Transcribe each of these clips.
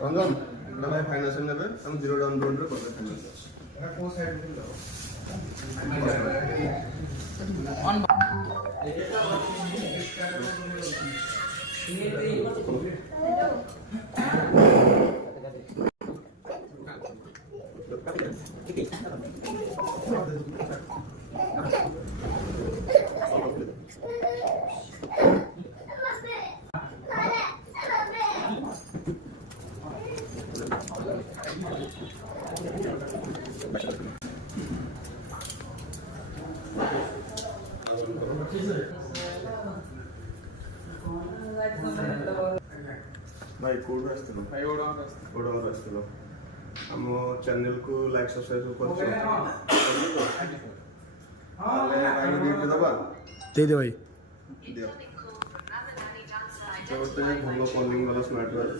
Rangam, nama financial level, हम zero down loan रे करते हैं। कौन साइड में लो? On. भाई कोड रास्ते भाई ओडा रास्ते हम चैनल को लाइक सब्सक्राइब कर दे दे भाई ଗୋଟେ ଭଲ କଲିଂ ବାଲା ସ୍ମାର୍ଟ ୱାଚ୍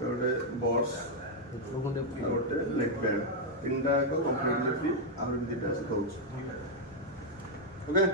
ଗୋଟେ ବଟ୍ସ ଗୋଟେ ଲେଗ୍ ବ୍ୟାଣ୍ଡ ତିନିଟା ଏକ କମ୍ପ୍ଲିଟଲି ଫ୍ରି ଆହୁରି ଦୁଇଟା ଅଛି ଦଉଛି ଓକେ